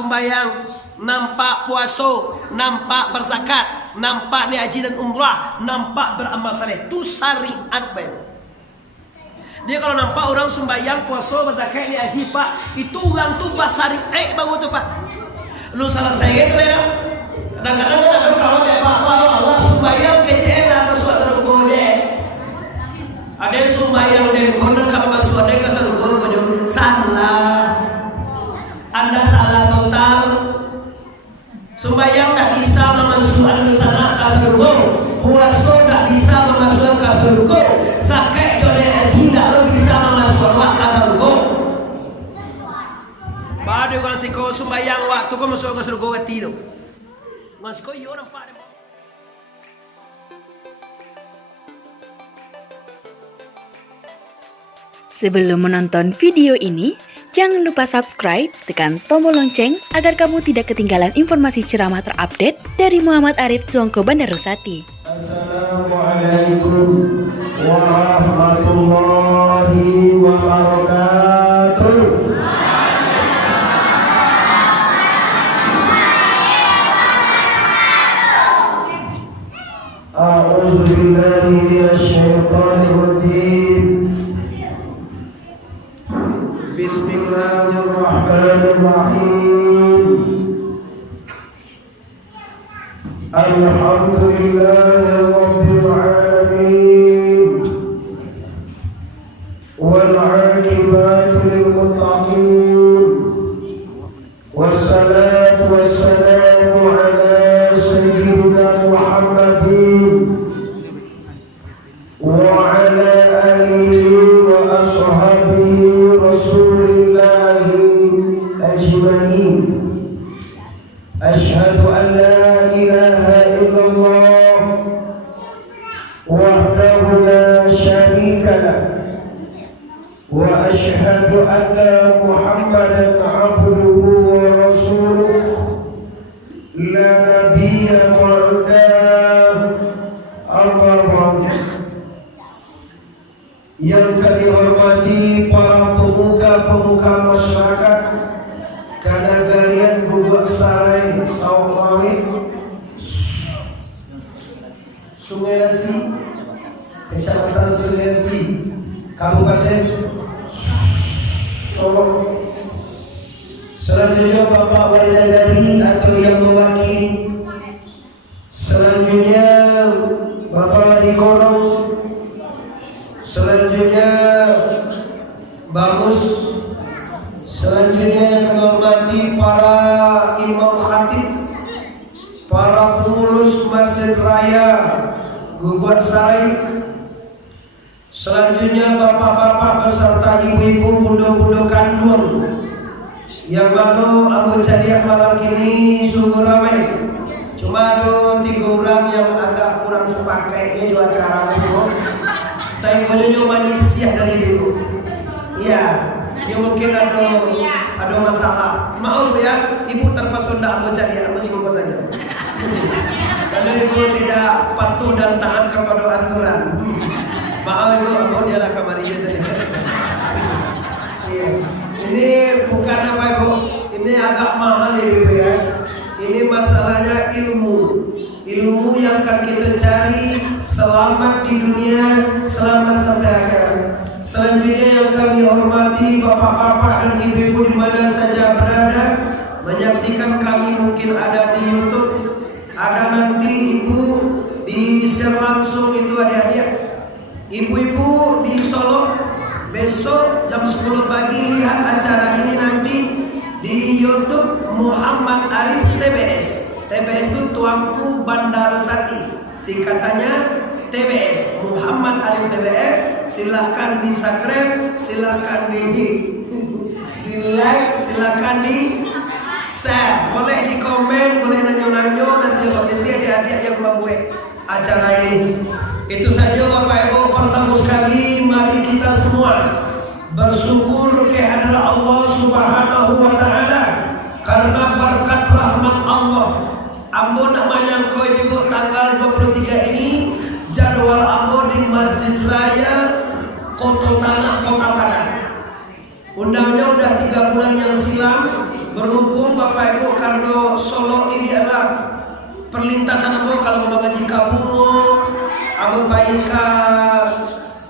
sembahyang, nampak puasa, nampak berzakat, nampak ni haji dan umrah, nampak beramal saleh. Itu syariat baik. Dia kalau nampak orang sembahyang, puasa, berzakat, ni haji pak, itu orang tu basariat baru tu pak. Lu salah saya gitu lah. Kadang-kadang ada kawan dia pak, Allah sembahyang kecelah masuk terukul dia. Ada yang sembahyang dari corner kalau masuk ada yang kasar terukul baju salah. Anda salah total. Sembahyang tak bisa memasukkan ke sana kasar terukul. Puasa tak bisa memasukkan kasar terukul. Zakat jodoh haji tak bisa memasukkan kasar terukul. Baru kalau siko sembahyang waktu kau masuk kasar terukul hati tu. Mas kau yo nampak dia. Sebelum menonton video ini, jangan lupa subscribe, tekan tombol lonceng agar kamu tidak ketinggalan informasi ceramah terupdate dari Muhammad Arif Suongko Bandarusati. Assalamualaikum warahmatullahi wabarakatuh. A'udzu billahi minasyaitonir rajim. Bismillahirrahmanirrahim. Alhamdulillahi rabbil alamin. Wal 'aqibatu lil muttaqin. Wassalatu wassalamu ala sayyidina Muhammadin wa ala alihi wa ashabihi rasulillahi ajma'in. Ashhadu an la ilaha illallah wahdahu la syarika lah wa ashhadu anna Muhammadan abduhu wa rasuluh la nabiyya ba'dah. Amma ba'd. Yang kami hormati para pemuka-pemuka masyarakat Kanagarian Gubuk Sarai Saumawit Sungai Lasi, Kecamatan Sungai Lasi, Kabupaten Solo. Selanjutnya Bapak Wali Nagari atau yang mewakili. Selanjutnya Bapak Wali Korong. Selanjutnya Bamus. Selanjutnya yang kami hormati para imam khatib, para pengurus Masjid Raya Gubuk Sarai. Selanjutnya bapak-bapak beserta ibu-ibu, bunda-bunda kandung yang mana aku lihat malam kini sungguh ramai. Cuma ada 3 orang yang agak kurang sepakai ya jual acara itu. Saya punya manusia dari dulu. Iya, dia mungkin ada masalah. Maaf ya, ibu terpesona ambo cari ambo singgung saja. Karena ibu tidak patuh dan taat kepada aturan. Maaf ibu, ambo dialah kamarinya saja. Iya, ini bukan apa ibu, ini agak mahal ya ibu ya. Ini masalahnya ilmu. Ilmu yang akan kita cari selamat di dunia, selamat sampai akhirat. Selanjutnya yang kami hormati bapak-bapak dan ibu-ibu di mana saja berada, menyaksikan kami mungkin ada di YouTube, ada nanti ibu di share langsung itu adik-adik. Ibu-ibu di Solo besok jam 10 pagi lihat acara ini nanti di YouTube Muhammad Arif TBS. TBS itu Tuanku Bandarusati, singkatannya TBS Muhammad Arif TBS. Silahkan di subscribe, silahkan di like, silahkan di share, boleh di komen, boleh nanya-nanya nanti adik-adik yang membuat acara ini. Itu saja Bapak Ibu. Pertama sekali mari kita semua bersyukur kehadirat Allah Subhanahu wa taala karena berkat rahmat Allah. Ambo namanya kau ibu tanggal 23 ini jadwal ambo di Masjid Raya Kota Tanah Kota Padang. Undangnya udah 3 bulan yang silam. Berhubung Bapak Bapak Ibu, karena Solo ini adalah perlintasan Ambo kalau mau ngaji Kabungo, Ambo Paika,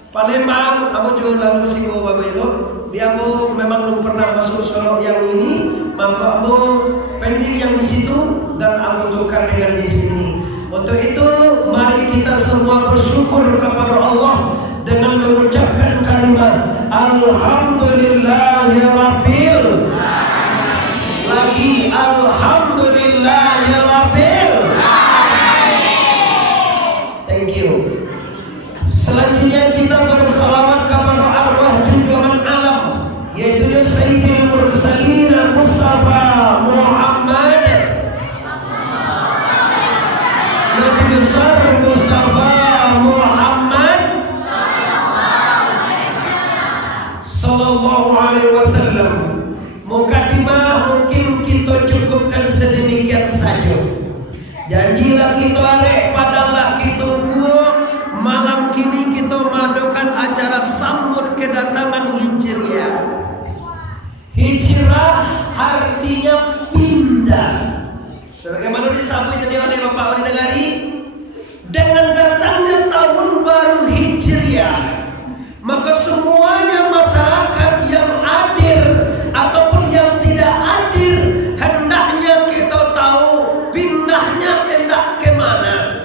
Palembang, Ambo juga lalu siko Bapak Ibu. Dia Ambo memang belum pernah masuk Solo yang ini, maka Ambo pending yang di situ dan Ambo tukar dengan di sini. Untuk itu mari kita semua bersyukur kepada Allah dengan mengucapkan kalimat Alhamdulillahirabbil lagi Alhamdulillahirabbil. Thank you. Selanjutnya kita bersalawat kepada arwah junjungan alam, yaitu Sayyidul Mursalin Mustafa Muhammad Nabi besar Mustafa Muhammad Sallallahu Alaihi Wasallam. Mukadimah mungkin kita cukupkan sedemikian saja. Janjilah kita arek padalah kita buah. Malam kini kita mengadakan acara sambut kedatangan Hijriah. Hijrah artinya pindah. Sebagaimana disambut jadi oleh Bapak Wali Negari, dengan datangnya tahun baru Hijriah, maka semuanya masyarakat yang hadir ataupun yang tidak hadir hendaknya kita tahu pindahnya hendak ke mana.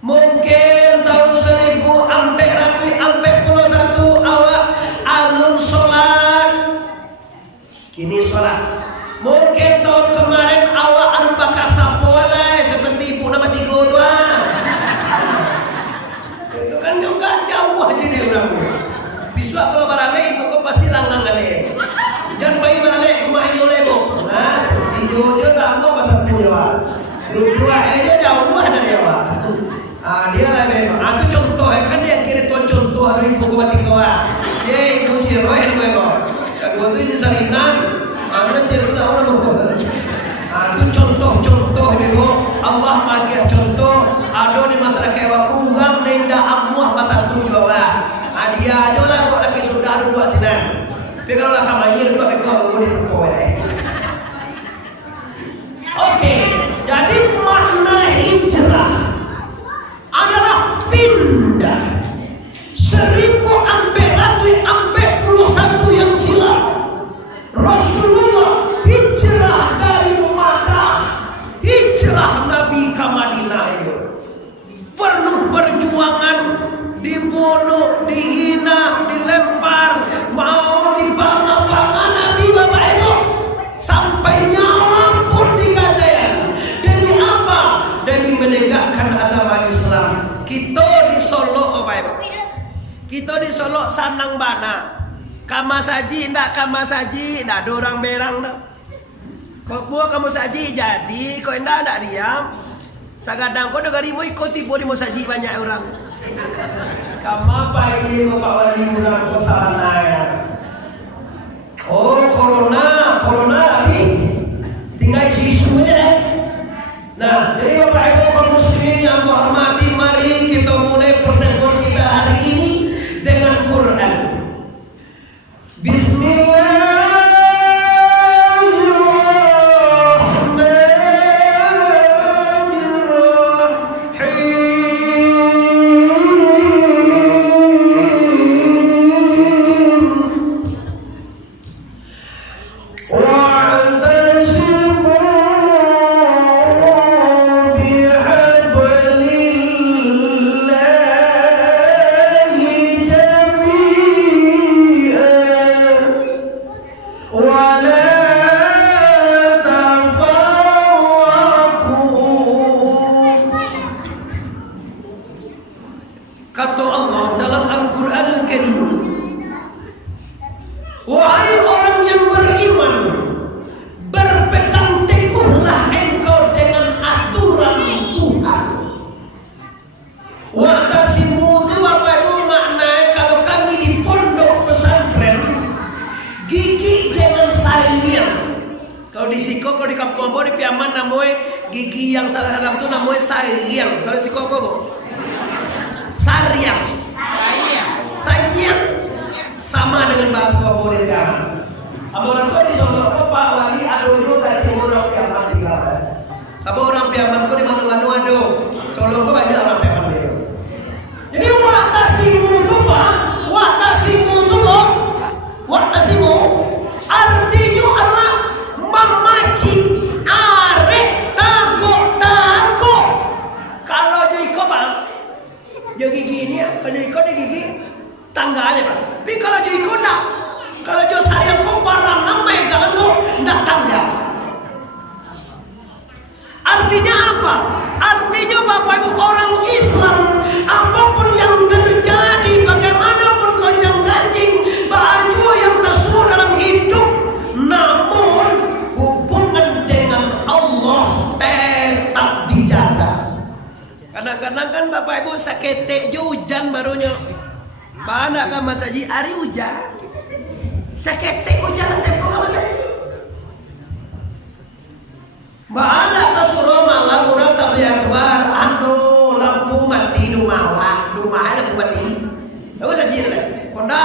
Mungkin tahun 1441 awak alun sholat, kini sholat. Mungkin tahun kemarin awak anu pakai sapo lah seperti ibu nama tiga tuan. Itu kan juga jauh aja deh orang. Besok kalau barale ibu kau pasti langgang kali. Jangan pagi barale cuma ini oleh ibu. Nah, hijau tak mau pasal penyewa. Dua aja jauh dari awak. Dia lah memang. Itu contoh kan dia kira tuh contoh dari ibu kau tiga. Dia ibu si Roy yang gue kau. Kedua tu ini Sarinang. Mana cerita orang mau. Itu contoh-contoh ibu. Allah bagi contoh. Ada di masyarakat waku gang nenda amuah pasal tujuh awak. Dia aja lah kok lagi sudah ada dua sinan. Tapi kalau lah kamar dua ekor di sepoi. Oke, jadi makna hijrah adalah pindah. 1441 yang silam Rasulullah hijrah dari Makkah, hijrah Nabi ke Madinah itu penuh perjuangan, dibunuh, dihina, dilempar, mau dipanga-panga Nabi Bapak Ibu, sampai nyawa pun digadaikan. Demi apa? Demi menegakkan agama Islam. Kita di Solo Bapak Ibu, kita di Solo sanang bana. Kama saji, ndak kama saji, ndak ada orang berang dah. Kau buat kamu saji jadi, kau ndak diam. Sagadang kau dengar ibu ikut tipu di mau saji banyak orang. Kamu apa ini Bapak Wali orang kesana ya? Oh corona lagi. Tinggal isu-isunya. Nah, jadi Bapak Ibu kaum muslimin yang hormati, mari kita mulai pertemuan kita hari ini dengan Quran. Kata Allah dalam Al-Quran Al-Karim, wahai orang yang beriman, berpegang teguhlah engkau dengan aturan Tuhan. Wa'tasimu itu Bapak Ibu maknanya kalau kami di pondok pesantren, gigi dengan sayang. Kalau di Siko, kalau di Kampung Ambo, di Piaman namanya gigi yang salah satu itu namanya sayang. Kalau di Siko apa kok? Sayang. Sama dengan bahasa Wabodegan. Amo raso di Solo ko Pak Wali adoyo tadi orang piaman di kelas. Sabo orang piaman ko di mana-mana ado. Solo ko banyak orang piaman biru. Jadi watasimu itu Pak, watasimu itu kok, watasimu artinya adalah memaci, arek, tagok. Kalau Joiko Pak, dia gigi ini, kalau Joiko dia gigi tangganya Pak. Tapi kalau Joiko enggak, kalau Jo sayang kok barang namai jangan kok enggak tangga. Artinya apa? Artinya Bapak Ibu orang Islam, apapun yang terjadi, bagaimanapun gonjang-ganjing, baju yang tersuruh dalam hidup, namun hubungan dengan Allah tetap dijaga. Kadang-kadang kan Bapak Ibu saketek jo hujan barunya. Mana kan Mas Haji hari hujan? Saketek hujan tempo kan Mas Haji? Mana ke suruh malam orang tak boleh keluar, anu lampu mati rumah lampu mati. Aku saja lah. Konda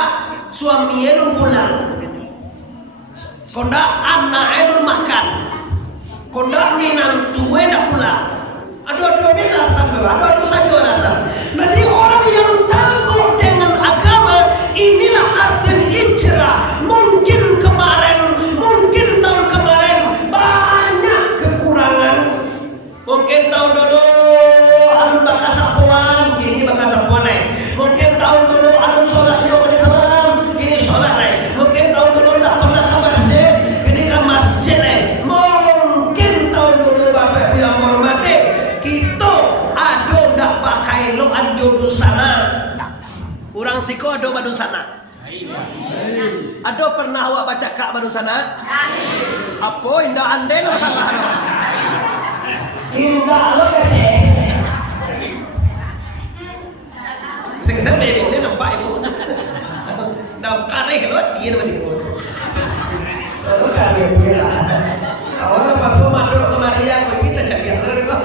suami elun pulang, konda anak elun makan, konda minantu dah pulang. Aduh ini alasan bawa, aduh saja alasan. Jadi orang yang takut dengan agama inilah arti hijrah. Mungkin kemarin, mungkin tahun kemarin banyak kekurangan. Mungkin tahun dulu anu bakal sapuan, kini bakal sapuan lain. Mungkin tahun dulu anu sholat di rumah salam, kini sholat lain. Mungkin tahun dulu tak pernah ke masjid, kini ke masjid lain. Mungkin tahun dulu Bapak Ibu yang hormati, kita ada ndak pakai lo anjo sana. Orang siko ada badun sana. Ada pernah awak baca kak badun sana? Apa indah ande lo salah? Indah lo kece. Sing-sing ibu ni nampak ibu. Nampak kareh lo tiada batiku. Selalu kali dia. Awalnya pas madu ke Maria kita cari apa kok?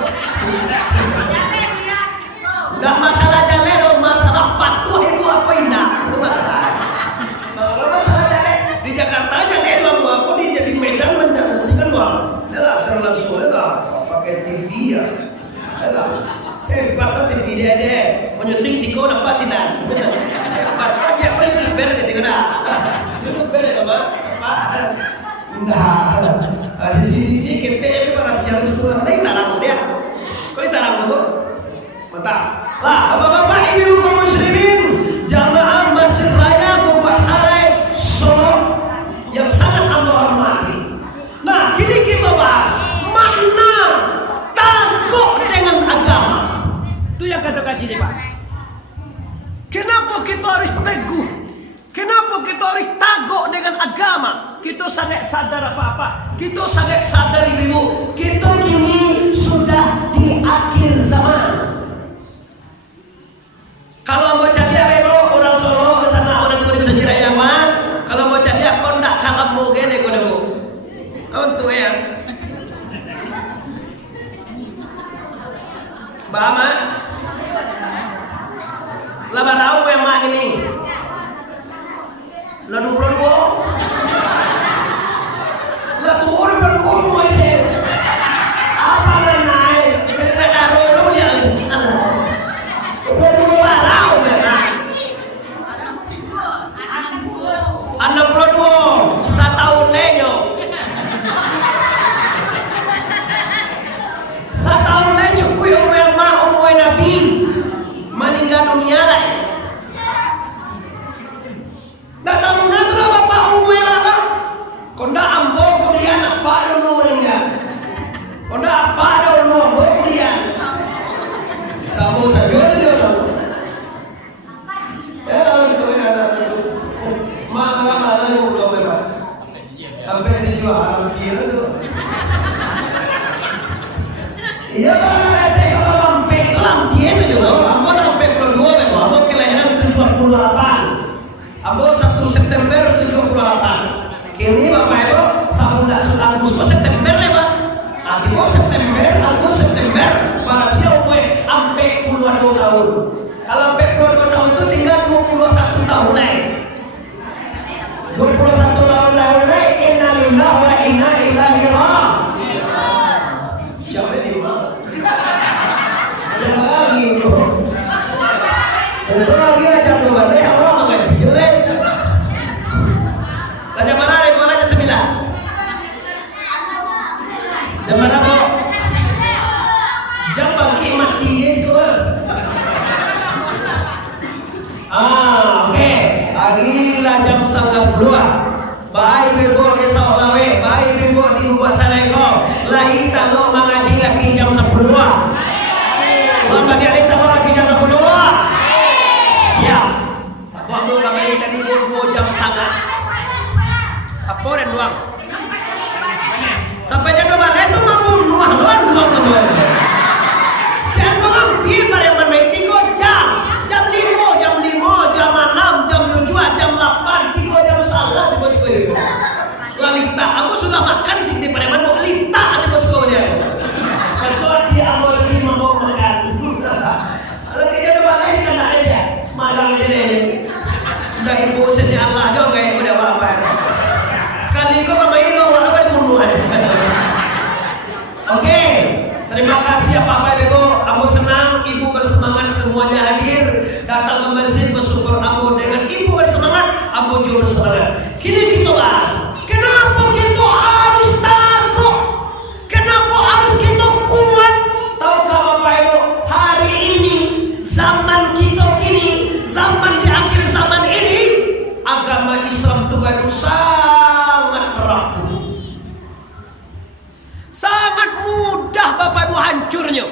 Dah masalah jalan, masalah patuh ibu apa indah itu masalah. Kalau masalah jalan di Jakarta jalan aku di jadi Medan menjalankan gua. Dah langsung dah pakai TV ya. Dah. Bapak TV dia deh. Menyuting siko nampak sinar. Bapak dia apa YouTuber gitu dah. YouTuber ya Pak. Indah. CCTV kita ini para siang itu lagi tarang dia. Kau tarang tu? Mantap. Lah, bapak-bapak ibu kaum muslimin, jamaah Masjid Raya Gobasare Solo yang sangat Allah hormati. Nah, kini kita bahas makna takut dengan agama. Itu yang kata kaji nih Pak. Kenapa kita harus teguh? Kenapa kita harus takut dengan agama? Kita sangat sadar apa-apa. Kita sangat sadar ibu-ibu. Kita kini sudah di akhir zaman. Kalau mau cari apa orang Solo sana orang tu bisa jirai yang mana? Kalau mau cari kau nak kalap mau gele kau dah mau. Untuk ya. Bama. Laba tahu yang mak ini. Lalu berdua. Lah turun berdua mau aja. Apa lah naik? Kita daru lo boleh Allah. Berdua barau kan? Anak berdua, 1 tahun lejo. 1 tahun lejo kuy umur mah umur Nabi meninggal dunia lah. Dah tahu na tu bapak umur lah. Konda ambo kemudian apa dulu meninggal. Konda apa dulu ambo kemudian. Sambung saja dia tu. Itu ada tu. Mana yang belum memang. Sampai tujuan hampir tu. Iya kalau ada kalau lampir tu juga. Ambo lampir 22 memang. Ambo kelahiran 78. Ambo 1 September 78. Kini Bapak Ibu sambulan Agustus September lewat. Tiba September para siapa sampai puluhan tahun. Kalau sampai 22 tahun itu tinggal 21 tahun lagi. 21 tahun lagi Jam mana bu? Jam bangkit mati ya sekolah. Oke. Agilah jam 9:30. Baik bebo di Saulawe, baik bebo di Ubah Sanaiko. Lahi talo mengaji lagi jam 10. Lama dia talo lagi jam 10. Siap. Sabang lu kami tadi 2 jam setengah. Apa dan doang? Sampai jam 12 itu membunuh doang teman. Jangan mengambil pada yang main 3 jam. Jam 5, jam 5, jam 6, jam 7, jam 8, 3 jam setengah di bosku ini. Lalita, aku sudah makan sih di Pareman, mau lita di bosku dia. Besok dia mau lagi mau makan. Kalau kerja udah balik kan ada dia, magang jadi. Udah ibu seni Allah juga nggak ibu udah apa. Sekali kau kama itu, walau kan dibunuh aja. Oke, terima kasih ya Bapak Ibu. Kamu senang, Ibu bersemangat, semuanya hadir datang ke masjid bersyukur. Ambo dengan Ibu bersemangat, Ambo juga bersemangat. Kini kita bahas, kenapa kita harus takut? Kenapa harus kita kuat? Tahukah Bapak Ibu, hari ini zaman kita ini, zaman di akhir zaman ini, agama Islam itu baru sangat rapuh. Sangat mudah Bapak Ibu hancurnya.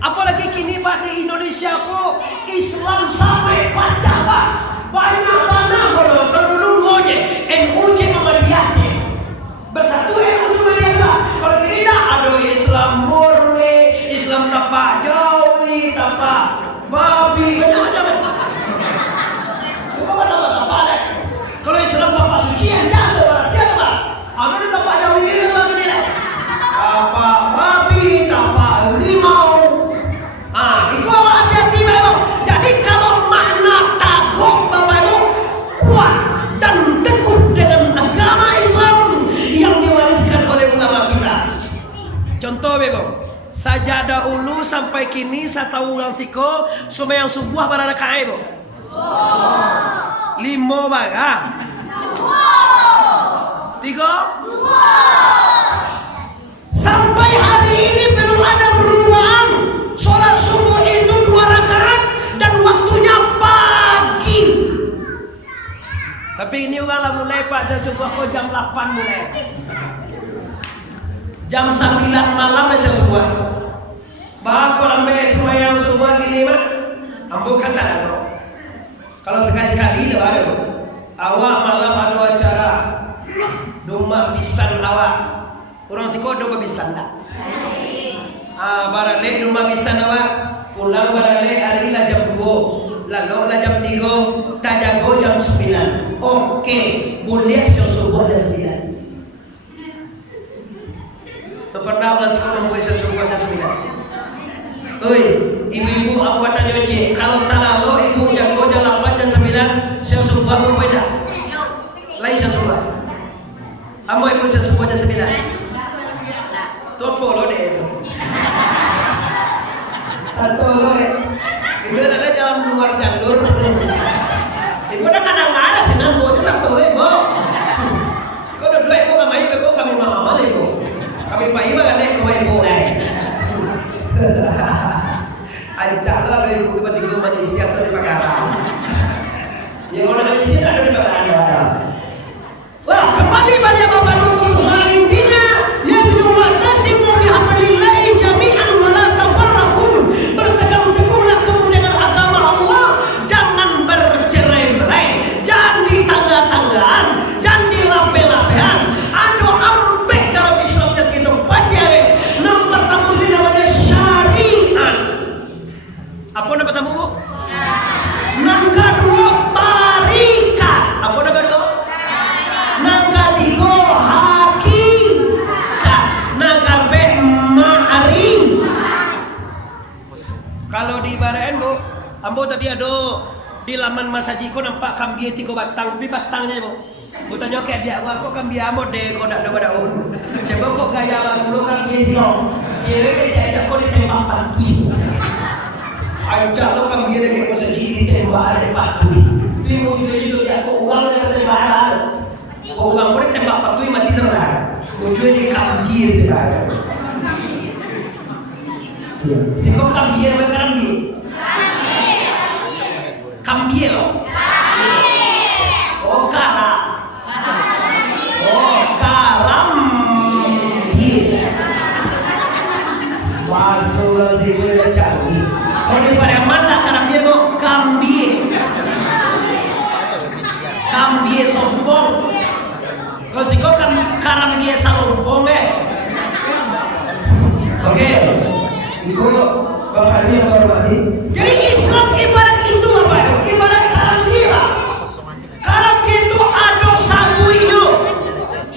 Apalagi kini Pak di Indonesia kok Islam sampai pecah Pak. Banyak mana kalau dulu 2 NUJ Muhammadiyah. Bersatu NUJ Muhammadiyah. Kalau kini dah ada Islam murni, Islam tapak jawi, tapak babi, banyak macam. Apa tapak ada? Kalau Islam tapak suci yang jaga siapa Pak? Ada tapak jawi ini begini lah. Tapak babi, tapak limau. Itu awak hati-hati Bapak Ibu. Jadi kalau makna takut Bapak Ibu kuat dan teguh dengan agama Islam yang diwariskan oleh ulama kita. Contoh Bapak Ibu, sajadah ulu sampai kini saya tahu ulang siko sembahyang subuh pada rakaat Ibu. 5 baga. 3. Sampai hari ini belum ada perubahan. Sholat subuh itu 2 rakaat dan waktunya pagi. Tapi ini orang mulai Pak, saya coba kok jam 8 mulai. Jam 9 malam saya subuh. Bah kalau ambil sembahyang subuh gini Mak, ambo kata lalu. Kalau sekali-sekali dah baru. Awak malam ada acara Duma pisan awak. Orang siko do pisan dah. Barale rumah pisan awak pulang barale hari lah jam 2. Lalu lah jam 3, tak jago jam 9. Oke, boleh subuh jam 9. Pernah orang siko membuat subuh jam 9. Oi, ibu-ibu aku kata nyoci, kalau tak lalu ibu jago jam 8 jam 9, siang subuh aku beda. Lain siang subuh. Amo ibu siang subuh jam 9. Topo lo deh itu. Satu lo itu adalah jalan luar jalur. Ibu dah kadang-kadang sih nampu itu satu ibu. Kau udah 2 ibu kami ibu kami mama ibu. Kami pak ibu kan kau ibu nih. Ancaklah dari ibu tiba-tiba Malaysia atau di Pagarang. Yang orang Malaysia ada di Pagarang. Wah, kembali balik Bapak Ibu ke masalah intinya, yaitu wa'tasimu bihablillahi jami'an wa la tafarraqu. Berpegang teguhlah kamu dengan agama Allah, jangan bercerai-berai, jangan di tangga-tanggaan, jangan di lape-lapean. Ada ampek dalam Islam yang kita baca. Yang pertama ini namanya syariat. Apa nama pertama Bu? Yang kedua tarikat. Apa nama kedua? Yang ketiga hakikat. Yang keempat ma'arif. Kalau di Baraen Bu, ambo tadi ada di laman masajiko nampak kambing 3 batang, tapi batangnya Bu. Bu tanya kayak dia, kok kambing amo deh kok dak ada daun. Coba kok gaya baru kambing silong. Dia kayak kok ditembak pantui. Ancak lo kambing dia kayak masajid ditembak ada pantui. Tapi mau itu dia kok uang yang ditembak. Kok uang kok ditembak pantui mati serlah. Kok jual di kambing ditembak. Siko kambie apa karambie? Kambie loh. Oh kara. Oh karambie. Masuk sih gue canggih. Kalau di Pariaman karambie mau kambie. Kambie sompong. Kalau siko kan karambie sarompong Oke. Itu Bapak ini yang hormati. Jadi Islam ibarat itu Bapak itu, ibarat karambie lah. Karambie itu ada sabuinya,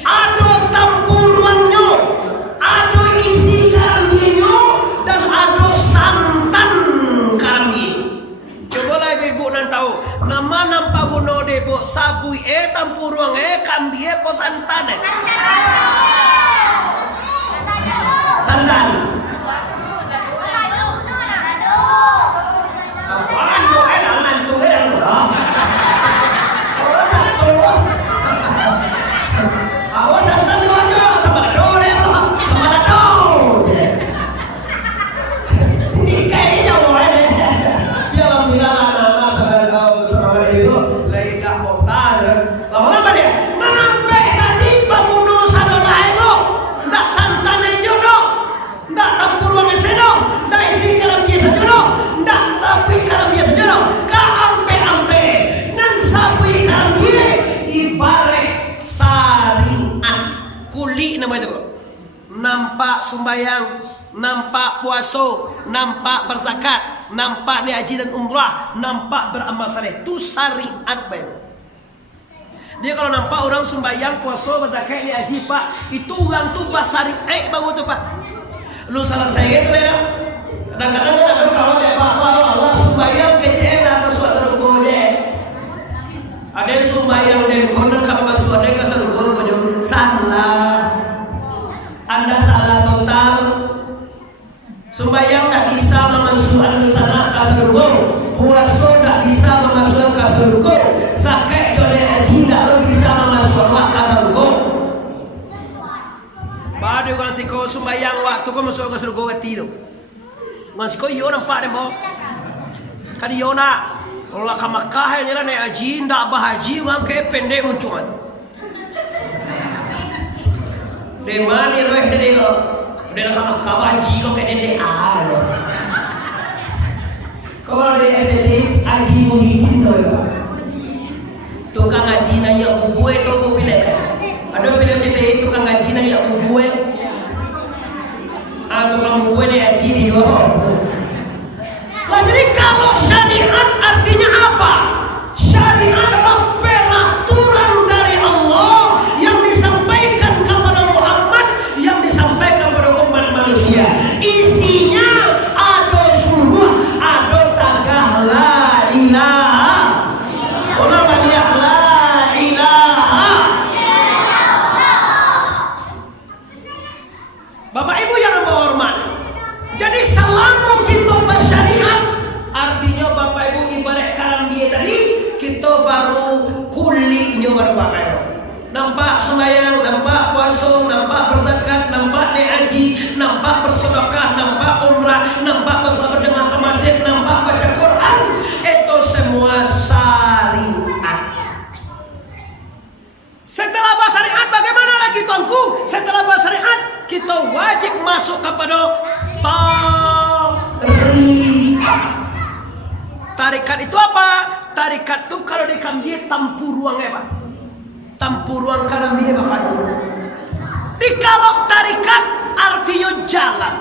ada tampuruannya, ada isi karambienya, dan ada santan karambie. Cobalah ibu nan tahu, nama nampak guna debo sabui tampuruang kambie po santan santan. Nampak sumbayang, nampak puasa, nampak berzakat, nampak ni haji dan umrah, nampak beramal saleh. Itu syariat baik. Dia kalau nampak orang sumbayang, puasa, berzakat, ni haji pak, itu orang tu basariat bagus tu pak. Lu salah saya tu dah. Kadang-kadang ada kawan dia pak, Allah sumbayang kecil apa suatu ruko dia. Ada yang sumbayang dan konon kamu masuk ada yang kasar ruko kau salah. Anda salah total. Sembahyang tak bisa memasukkan sana kasurgo, puasa tak bisa memasukkan kasurgo, zakat joleh haji tak bisa memasukkan kasurgo. Baru kalau siko sembahyang waktu kau masuk kasurgo itu, kalau siko yo nampak demo, kan yo nak, kalau kamakah yang ni haji tak bahaji orang ke pendek untungan. Demani roh tadi ko, dia nak nak kawaji ko kena dia alo. Kalau dia jadi haji muhidin loh, tukang haji na ya bubué tu pilih. Ada pilih jadi tukang haji na ya bubué. Tukang bubué ni haji di Johor. Lah jadi kalau syariat artinya apa? Syariat adalah peraturan dari Allah yang disampaikan kepada Muhammad, yang disampaikan kepada umat manusia. Isinya ada suruh, ada tagah la ilaha. Orang banyak la ilaha. Bapak Ibu yang berhormat. Jadi selama kita bersyariat, artinya Bapak Ibu ibarat karambie tadi, kita baru kulinya baru Bapak Ibu. Nampak sembahyang, nampak puasa, nampak berzakat, nampak naik haji, nampak bersedekah, nampak umrah, nampak bersolat berjamaah ke masjid, nampak baca Quran. Itu semua syariat. Setelah bersyariat bagaimana lagi tuanku? Setelah bersyariat kita wajib masuk kepada tarikat. Tarikat itu apa? Tarikat itu kalau di Kambie tampuruang Pak. Tampuruang Kambie Bapak itu. Di kalau tarikat artinya jalan.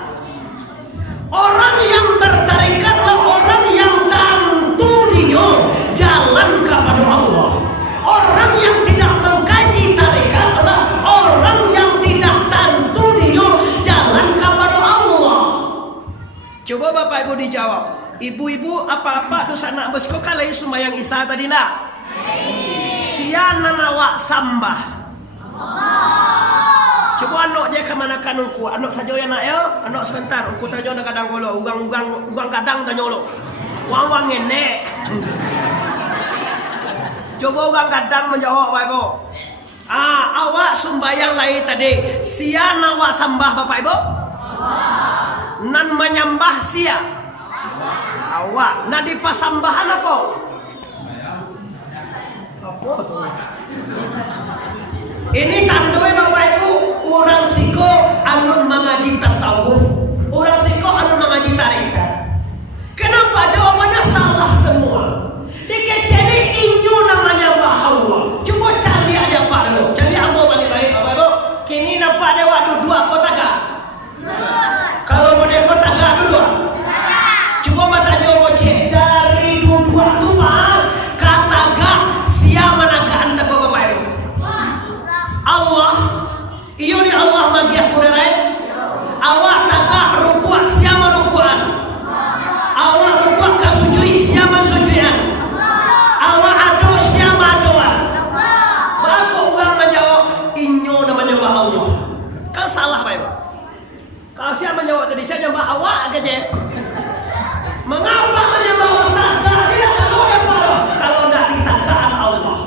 Orang yang bertarikatlah orang yang tentu dia jalan kepada Allah. Orang yang tidak mengkaji tarikat adalah orang yang tidak tentu dia jalan kepada Allah. Coba Bapak Ibu dijawab. Ibu-ibu apa-apa dosa nak besko kalai sembahyang Isya tadi nak? Siana nawak sambah. Coba anak je ke mana kanungku? Anak saja ya nak ya? Anak sebentar. Aku tanya nak kadang golo. Ugang kadang tanya lo. Wang enek. Coba ugang kadang menjawab Bapak Ibu. Awak sembahyang lain tadi. Siana nawak sambah Bapak Ibu? nan menyembah sia awak nan di pasambahan apa tuh ini tandoi Bapak Ibu orang siko anu mengaji tasawuf, orang siko anu mengaji tarekat. Kenapa jawabannya salah semua? Dikeceni inyu namanya Mbah Allah. Coba cari aja Pak dulu. Cari ambo balik baik Bapak Ibu. Kini nampak ada waduh dua kota gak? Kalau mau dia kota gak ada dua? Coba mata nyoba cek dari dua tu Pak. Kata gak siapa naga anta kau Bapak Ibu? Allah. Iyo di Allah magi aku derai. Awak tagak rukuat siapa rukuan? Awak rukuat kasujui siapa sujuan? Awak ado siapa adoan? Maka orang menjawab inyo namanya Mbah Allah. Kan salah Pak Ibu. Kalau siapa menjawab tadi saya nyembah awak aja. Mengapa menyembah Allah tagak? Tidak tahu apa kalau tidak ditagaan Allah.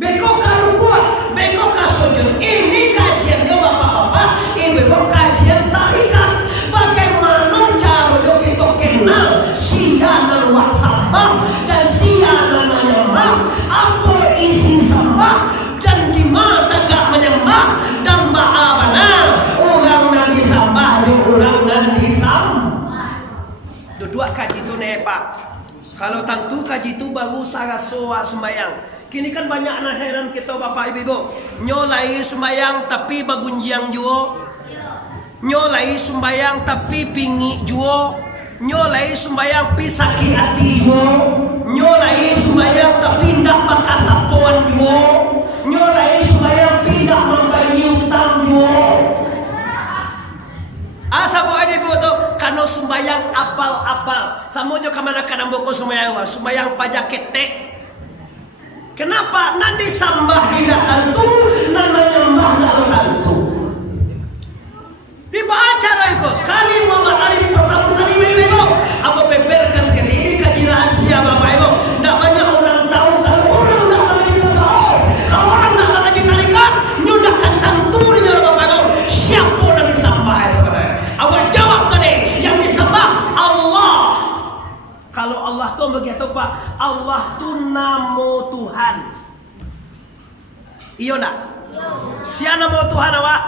Beko karukuat, beko kasujud. Ini kajiannya bapak-bapak, ibu-ibu kajian tarikat. Bagaimana cara kita kenal sianan wak sambah dan sianan menyembah. Apa isi sembah dan di mata gak menyembah dan benar orang yang disambah juga orang yang disambah. Dua kaji itu nih Pak. Kalau tentu kaji itu baru sangat soa sembayang. Kini kan banyak anak heran kita Bapak Ibu. Nyolai sembayang tapi bagunjiang juo. Nyolai sembayang tapi pingi juo. Nyolai sembayang pisaki hati juo. Nyolai sembayang tapi ndak bakas sapuan juo. Nyolai sembayang pindah membayar utang juo. Asa boleh Ibu tu kano sembayang apal-apal. Samo jo kamana kana boko sembayang pajak ketek. Kenapa nanti sambah tidak tentu, nan menyembah tidak tentu. Dibaca itu sekali Muhammad Arif pertama kali Ibu. Apa beberkan seperti ini kaji rahasia Bapak Ibu. Tidak banyak orang tahu kalau orang tidak mengaji tasawuf, kalau orang tidak mengaji tarikat, nyundakan tentu di dalam Bapak Ibu. Siapa yang disembah sebenarnya? Awak jawab tadi yang disembah Allah. Kalau Allah tuh begitu Pak, Allah tuh namo Tuhan. Iyo nak? Sia namo Tuhan awak?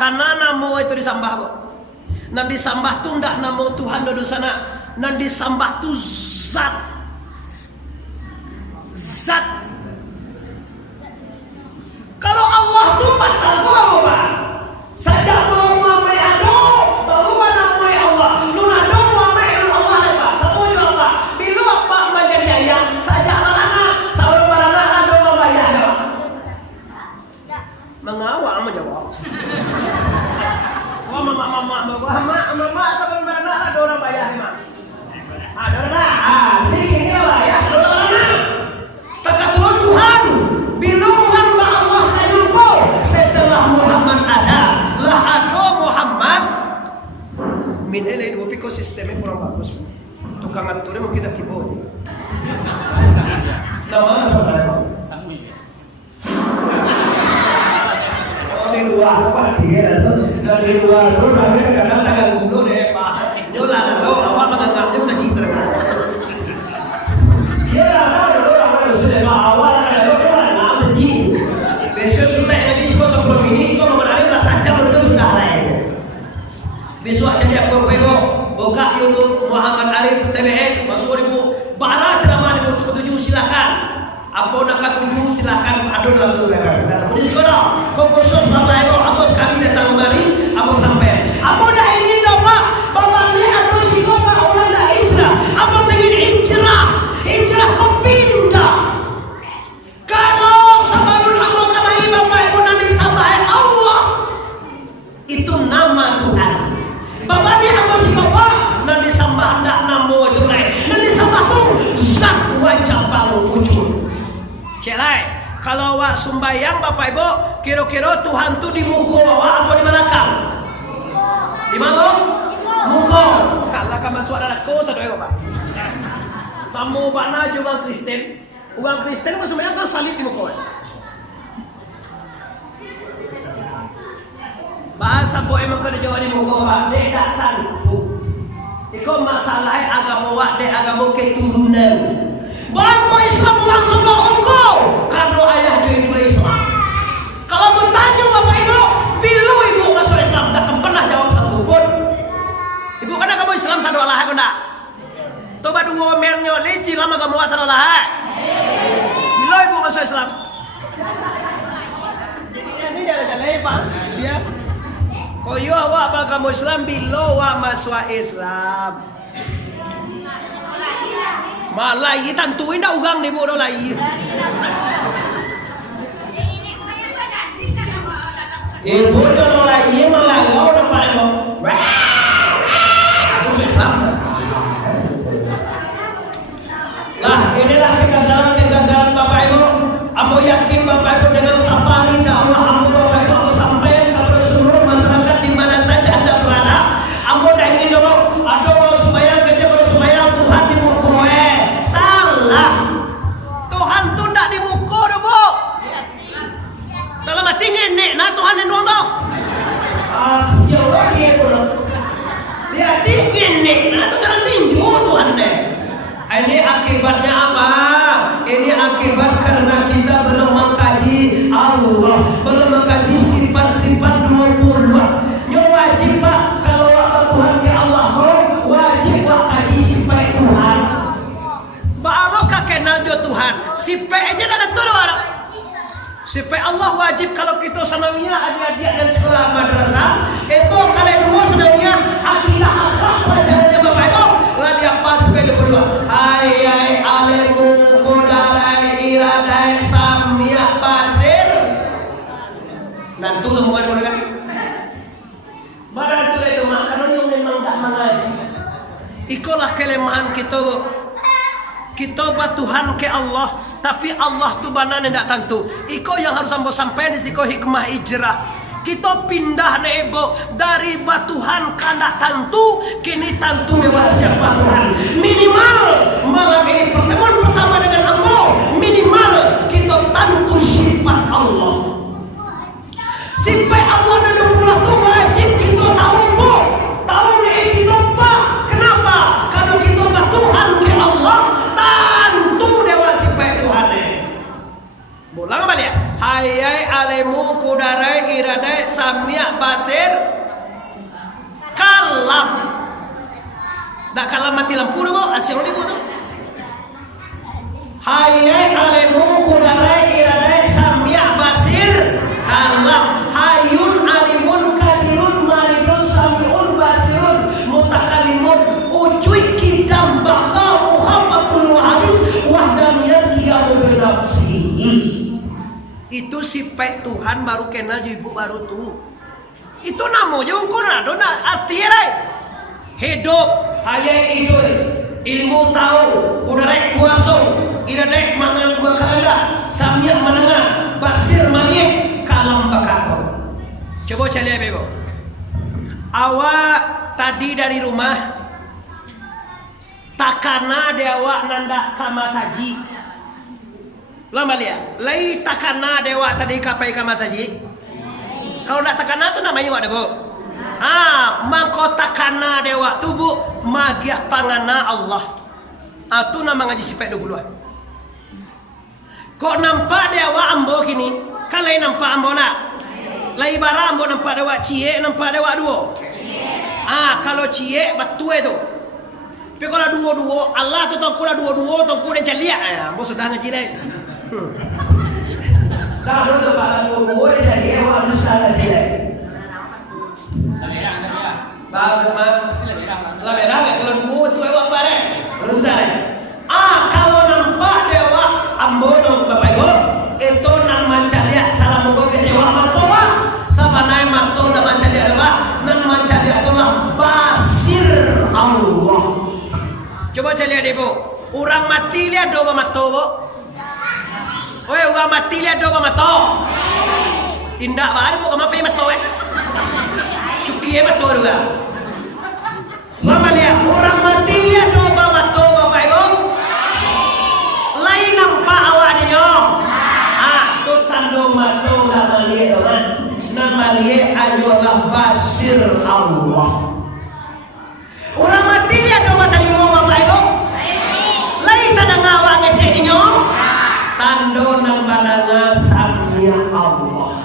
Karena namo itu disambah Pak. Nan disambah tuh ndak namo Tuhan dulu sana. Nan disambah tuh zat. Zat. Kalau Allah tuh patah Pak. Saja mau mamai ado, baru namai Allah. Nun ado mamai Allah Pak. Semua juga Pak. Bila apa menjadi ayah, saja marana, sahur marana ado mamai ado. Mengawak menjawab. Wah mama sahur marana ado orang bayar mak. Ada lah. Jadi ini lah ya. Ado marana. Takatullah Tuhan. Bila hamba Allah kanyuko setelah Muhammad ada. Lah ado Muhammad min ele dua piko sistemnya kurang bagus. Tukang aturnya mungkin dah keyboard. Nama saudara. Oh di luar apa dia? Dari luar terus nanti kadang tangan dulu deh Pak. Nyola lo awak menganggapnya bisa gitu kan? Dia dah dulu orang sudah awal lo kan nggak bisa gitu. Besok sudah habis kau sebelum ini kau menarik lah saja menurut sudah lah ya. Besok aja lihat kau Ibu buka YouTube Muhammad Arif TBS masuk Ibu bara ceramah Ibu ketujuh silakan. Apa nak ketujuh silakan adu dalam tu mereka. Dan seperti sekarang kau khusus Bapak Ibu aku sekali datang kemari aku sampai. Aku dah ingin dapat Bapak lihat aku sih kau tak orang dah hijrah. Aku pengen hijrah kau pindah. Kalau sebelum aku kemari Bapak Ibu nanti sampai Allah itu nama Tuhan. Bapak lihat apa sih Bapak? Nanti sembah tak namo itu lain. Nanti sembah tu zat wajah baru wujud. Celai. Kalau awak sembahyang Bapak Ibu, kira-kira Tuhan tu di muka awak apa di belakang? Di mana? Muka. Kalau kamu masuk dalam kau satu Pak. Sama mana juga orang Kristen. Orang Kristen kan sembahyang kan salib di muka. Bahasa bo emang kada jawa ni muka wak dek dak tantu. Iko masalah agama wak dek agama keturunan. Bangko Islam langsung engko karena ayah join dua Islam. Kalau bertanya Bapak Ibu, pilu ibu masuk Islam tak pernah jawab satu pun. Ibu kan kamu Islam satu Allah aku ndak? Toba dua melnya leci lama kamu asal Allah. Pilu ibu masuk Islam. Ini jalan-jalan Pak. Dia koyo awak apa kamu Islam bilo wa masuk Islam. Malah iya tentuin dah ugang deh bodoh lagi. Ibu jodoh lagi malah kau udah pada mau. Aku Islam. Nah inilah kegagalan Bapak Ibu. Ambo yakin Bapak Ibu dengan sapari Allah ambo Bapak Ibu ambo sampaikan kepada seluruh masyarakat di mana saja Anda berada. Ambo dah ingin dong. Ada orang supaya kerja kalau supaya Tuhan dibukuin. Tuhan tu ndak dibuku dah bu. Dalam hati ngenek nah Tuhan yang doang tau. Asyik lagi aku. Dia hati ngenek nah tu sedang tinju Tuhan deh. Ini akibatnya apa? Ini akibat karena kita belum mengkaji Allah, belum mengkaji sifat-sifat 20. Nyo wajib Pak kalau Tuhan ke Allah wajib Pak kaji sifat Tuhan. Baru kenal jo Tuhan. Sifat aja dah tentu dah. Sifat Allah wajib kalau kita sanawiyah adik-adik dan sekolah madrasah itu kalian dua sanawiyah akidah akhlak pelajarannya Bapak Ibu. Lah dia pas sepeda berdua. Hai alimu kodarai iradai samia basir. Nanti semua itu kan. Barang itu makanan yang memang tak mengaji. Ikulah kelemahan kita bu. Kita batuhan ke Allah, tapi Allah tu banan tidak tentu. Iko yang harus sampai di siko hikmah ijrah. Kita pindah nebo dari batuhan kandak tentu, kini tentu lewat siapa Tuhan. Minimal malam ini pertemuan pertama dengan Allah. Minimal kita tentu sifat Allah. Sifat Allah dan pula tu wajib kita tahu bu. Tahu ni kita apa? Kenapa? Kalau kita batuhan ke Allah. Bolang apa dia? Hayai alemu kudarai iradai samia basir kalam. Dak kalam mati lampu tu bu, asyik ni bu tu. Hayai alemu kudarai iradai samia basir kalam. Hayun alimun kadirun maridun samiun basirun mutakalimun ucuy kidam baka muhammadun habis wahdaniyat kiamu bernafsi. Itu sifat Tuhan baru kenal ibu baru tu. Itu namanya Quran artinya lain. Hidup, hayat hidup, ilmu tahu, kudarat kuasa, iradat mangan makanda, samyak menengah, basir malik, kalam bakato. Coba cari ibu. Awak tadi dari rumah, takana dewa nanda kama saji. Lama lihat, lai takana dewa tadi kapai kama saji. Kalau nak takana tu namanya ada bu. Mangko takana dewa tu bu magiah pangana Allah. Tu nama ngaji sifat 20-an. Kok nampak dewa ambo kini? Kan lai nampak ambo nak. Lai bara ambo nampak dewa cie, nampak dewa duo. Kalau cie betul itu. Tapi kalau duo-duo Allah tu tongku lah duo-duo tongku dan caliak. Ambo sudah ngaji lain. Kalau tu kalau duo jadi awak harus ada sini. Bagus mak. Lebih ramai kalau duo tu awak bare. Harus ada. Kalau nampak dewa ambo tu bapak ibu itu nama caliak salah monggo kecewa matoa. Sabanai mato nama caliak apa? Nama caliak itulah basir Allah. Coba caliak ibu. Orang mati lihat doa mato bu. Oi, orang mati lihat doa mato. Indah banget bu, kamu apa yang mato Cuki mato juga. Mama lihat, orang mati lihat doa mato bapak ibu. Lain nampak awak dia. Tu sandung mato nama lihat orang. Nama lihat adalah basir Allah. Orang mati dia do batali mo Bapak Ibu. Lai tanang ngawang ngecek inyo. Tando nang bananga sangnya Allah.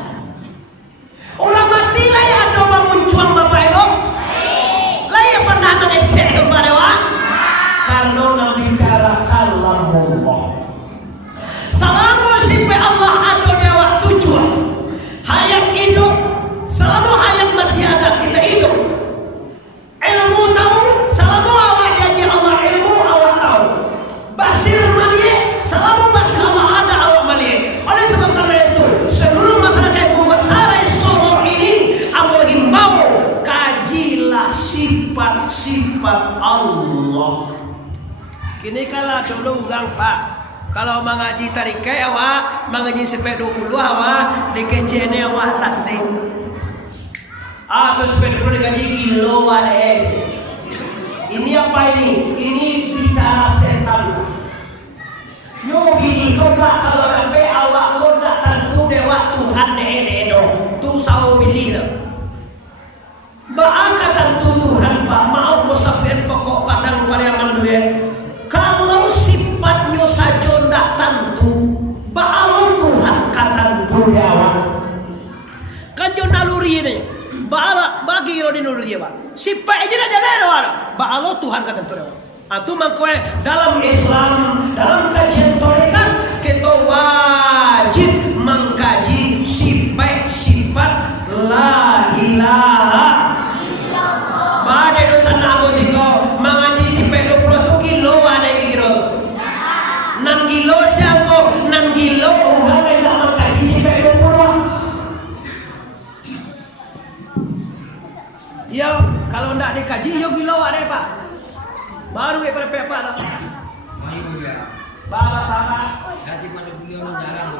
Orang mati lai ado banguncuang Bapak Ibu. Lai pernah ngecek kepada wa. Karena nang bicara kalamullah. Salamu sipe Allah ado dewa tujuan. Hayat hidup, selama hayat masih ada kita hidup. Ilmu tahu, selama awak dia Allah ilmu awak tahu. Basir malie, selama basir Allah ada awak malie. Oleh sebab karena itu, seluruh masyarakat yang buat Sarai Solo ini, ambo himbau kajilah sifat-sifat Allah. Kini kala dulu orang Pak. Kalau mengaji tarikai awak, mengaji sampai 20 awak, dikencene awak sasing. Atau sampai 20 dikaji kilo ada. Ini apa ini? Ini bicara setan. Yo bini kau tak kalau sampai awak kau tak tentu dewa Tuhan edo. Tu sawo bili dah. Baaka tentu Tuhan Pak. Maaf musafirin pokok padang pariaman duit. Kalau sifatnya saja tidak tentu, ba'ala Tuhan katentu awak. Kan jo naluri ini, ba'ala bagi ro di naluri Pak. Sifat aja nak jalan awak. Ba'ala Tuhan katentu awak. Atu mangkoe dalam Islam, dalam kajian tarekat kita wajib mengkaji sifat-sifat la ilaha. Pada dosa nabo siko mengaji sifat 20 kilo ada yang kira 6 kilo siapa 6 kilo orang yang tak mengkaji sifat 20. Yo kalau tidak dikaji yo kilo ada Pak baru ya pada pepak lah bapak kasih pada beliau jarang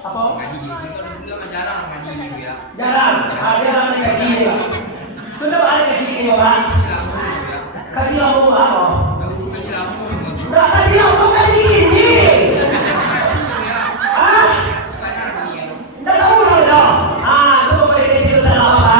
apa ngaji sih pada beliau jarang ngaji gitu ya jarang ada dikaji ya sudah ada kaji ini Pak kaji lamu apa nggak kaji lamu kaji gini ah nggak tahu dong itu boleh kaji ke sana apa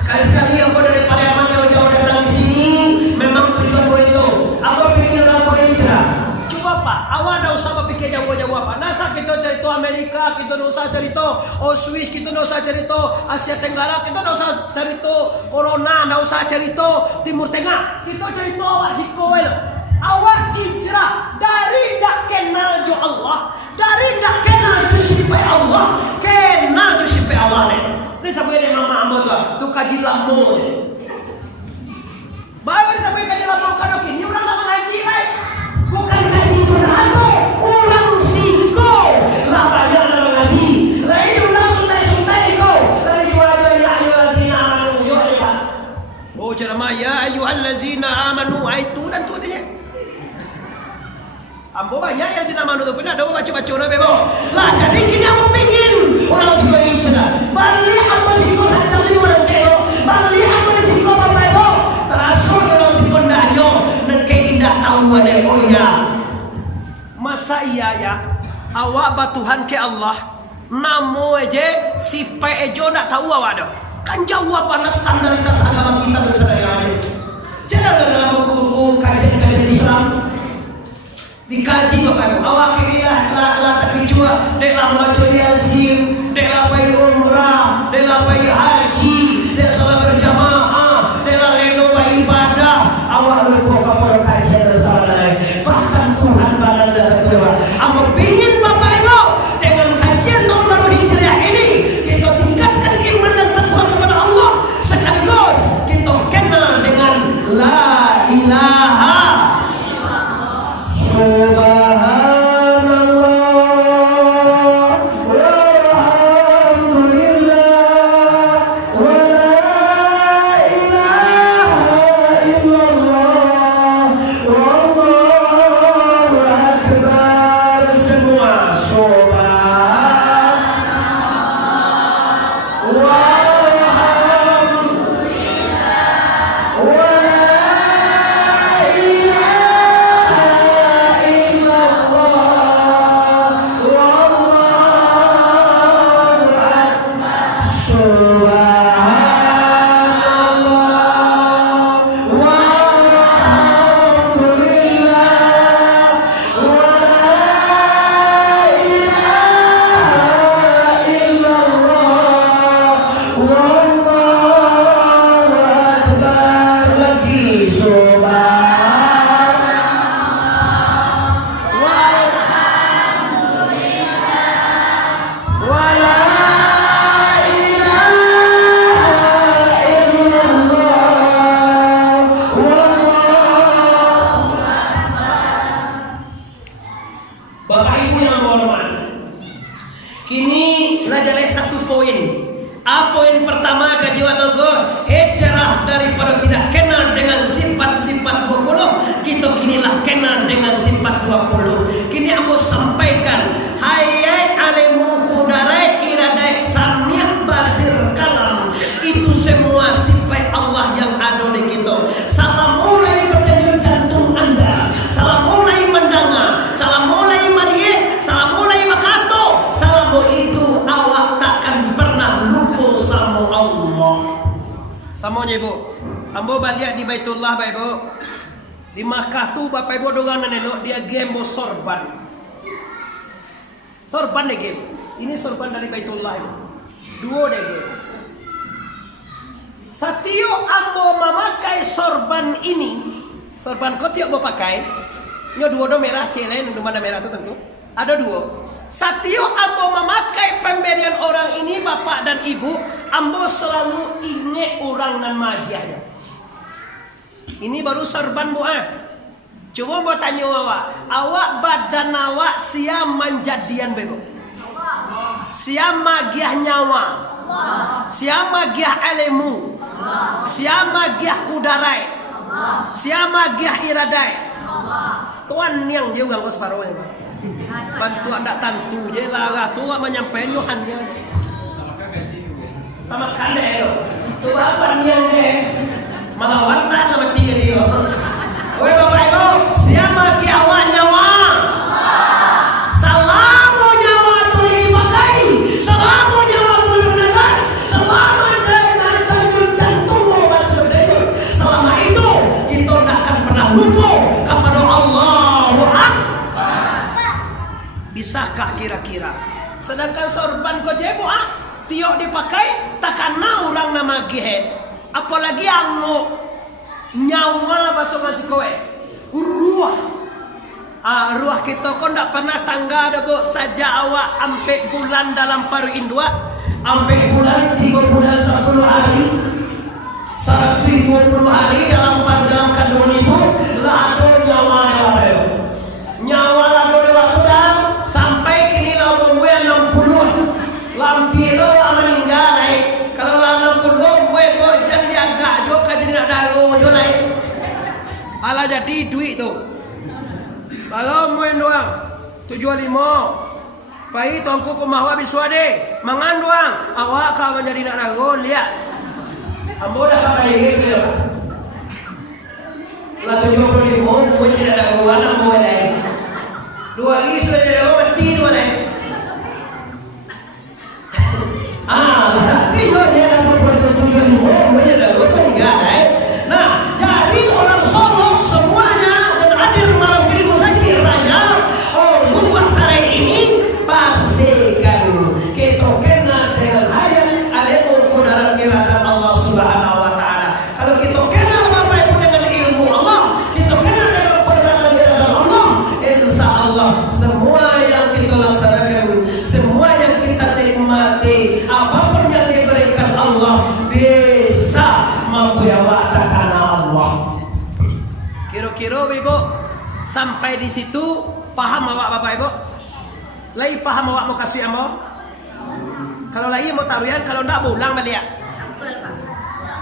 sekali-sekali aku daripada yang jauh-jauh datang di sini memang tujuanmu itu aku ingin orang kau hijrah coba Pak awak dah usah berfikir jauh-jauh apa nasa kita cerita Amerika kita dah usah cerita Swiss kita dah usah cerita Asia Tenggara kita dah usah cerita Corona dah usah cerita Timur Tengah kita cerita awak si koel awak hijrah dari tak kenal jo Allah dari tak kenal jo sifat Allah kenal jo sifat Allah ni sampai ni mama ambo tu kaji lamu baru sampai kaji lamu kan okey ni orang tak mengaji kan bukan kaji itu dah ada orang siko lah banyak nak mengaji lain orang suntai-suntai ko dari jual-jual ya ayyuhallazina amanu yo Pak oh ceramah ya ayyuhallazina amanu itu dan tu dia ambo banyak yang tidak amanu tu pernah ada baca-baca orang bebo lah jadi kini aku pengin orang siko ini sudah balik aku siko saja ni orang kero balik aku di siko Bapak Ibu terasuk orang siko ndanyo neke indah tahu ada oh ya masa iya ya awak batuhan ke Allah namo aja sifat ejo nak tahu awak dah kan jawab panas standaritas agama kita tu saudara jangan dalam buku-buku kajian Islam dikaji Bapak Ibu awak kini lah tapi cua deklah baca Yasin deklah pergi umrah deklah pergi haji deklah salat berjamaah deklah rela beribadah awak lupa kepada kajian saudara bahkan Tuhan badan dan ketua amma pingin Bapak Ibu dengan kajian tahun baru Hijriah ini kita tingkatkan iman dan takwa kepada Allah sekaligus kita kenal dengan la ilaha Subhanallah daripada tidak kenal dengan sifat-sifat 20, kita kinilah kenal dengan sifat 20. Kini ambo sampaikan, hayai alimu kudarai iradai sami' basir kalam. Itu semua sifat Allah yang ada di kita. Salam mulai berdenyut jantung anda, salam mulai mendengar, salam mulai melihat, salam mulai makato. Salam itu awak takkan pernah lupa sama Allah. Samonya ibu, ambo balik di Baitullah Bapak Ibu. Di Makkah tu Bapak Ibu dengan nenek dia game sorban. Sorban deh game. Ini sorban dari Baitullah Ibu. Dua deh game. Satio ambo memakai sorban ini. Sorban kau tiap mau pakai. Nyo dua merah celen, mana merah tu tentu. Ada dua. Satio ambo memakai pemberian orang ini bapak dan ibu, ambo selalu ingat orang nan magiahnya. Ini baru sorban buah. Coba mau tanya awak badan awak siam manjadian bebo. Siam magiah nyawa. Siam magiah ilmu. Siam magiah kudarai. Siam magiah iradai. Tuan yang jauh ganggu separuhnya pak. Bantu anda tantu je lah tu menyampaikan Yohannya. Sama kade yo. Tu apa yang je? Melawan tak nama tiga dia. Oi Bapak Ibu, siapa ki awak nyawa? Salamu nyawa tu dipakai. Salamu nyawa tu bernapas. Selama dari jantung masuk denyut. Selama itu kita tak akan pernah lupa kepada Allahu Akbar. Bisakah kira-kira? Sedangkan sorban kau jebu tiok dipakai takkan orang nama gihe. Apalagi yang nyawa bahasa ngaji kowe. Ruah. Ruah kita kau tak pernah tangga debo saja awak ampe bulan dalam paru indua. Ampe bulan 3 bulan 10 hari. 120 hari dalam kandungan ibu. Lado nyawa nyawa lado waktu dah. Sampai kini labo gue 60. Lampiro meninggal naik. Kalau 60 gue bojan dia agak juga jadi nak dago jo naik. Alah jadi duit tu. Kalau muen doang 75. Pai tongku ke mahwa biswade. Mangan doang. Awak kau menjadi nak dago lihat. Ambo dah kapai gitu. Lah 75 gue jadi nak dago anak mau naik. 2 hari sudah jadi dago mati tu naik. Tiga dia dapat pertujuan gue dago meninggal naik. Nah, jadi orang Solo semuanya dan hadir malam ini saja raja. Buat sore ini pastikan kita kenal dengan ayat alimu kudarat iradat Allah Subhanahu wa taala. Kalau kita kenal Bapak Ibu dengan ilmu Allah, kita kenal dengan kudarat iradat Allah, insyaallah semua yang kita laksanakan, semua yang kita nikmati, apapun yang diberikan Allah bisa membawa takana Allah. Kira-kira Ibu sampai di situ paham awak Bapak Ibu? Lai paham awak mau kasih amo? Kalau lai mau taruhan, kalau enggak mau ulang balik.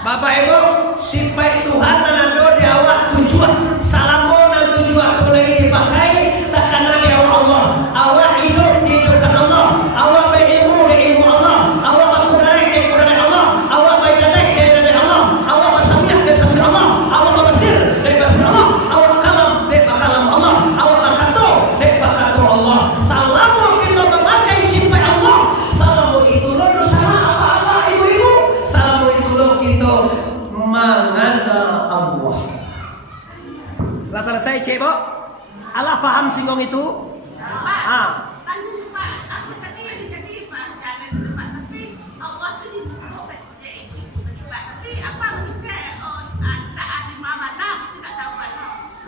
Bapak Ibu, sifat Tuhan nanado di awak tujuan. Salamu nan tujuan tu lai dipakai takana di awak Allah. Awak hidup di hidupkan Allah. Awak berilmu di ilmu Allah. Awak berkudarai di kudarai Allah. Awak beriradai di iradai Allah. Awak bersamiah di samiah Allah. Awak berbasir di basir Allah. Awak kalam di kalam Allah. Awak bakato di bakato Allah. Salamu kita memakai sifat Allah. Salamu itu lo sama apa-apa ibu-ibu. Salamu itu lo kita mengandalkan Allah. Lah selesai cek bo. Allah paham singgung itu?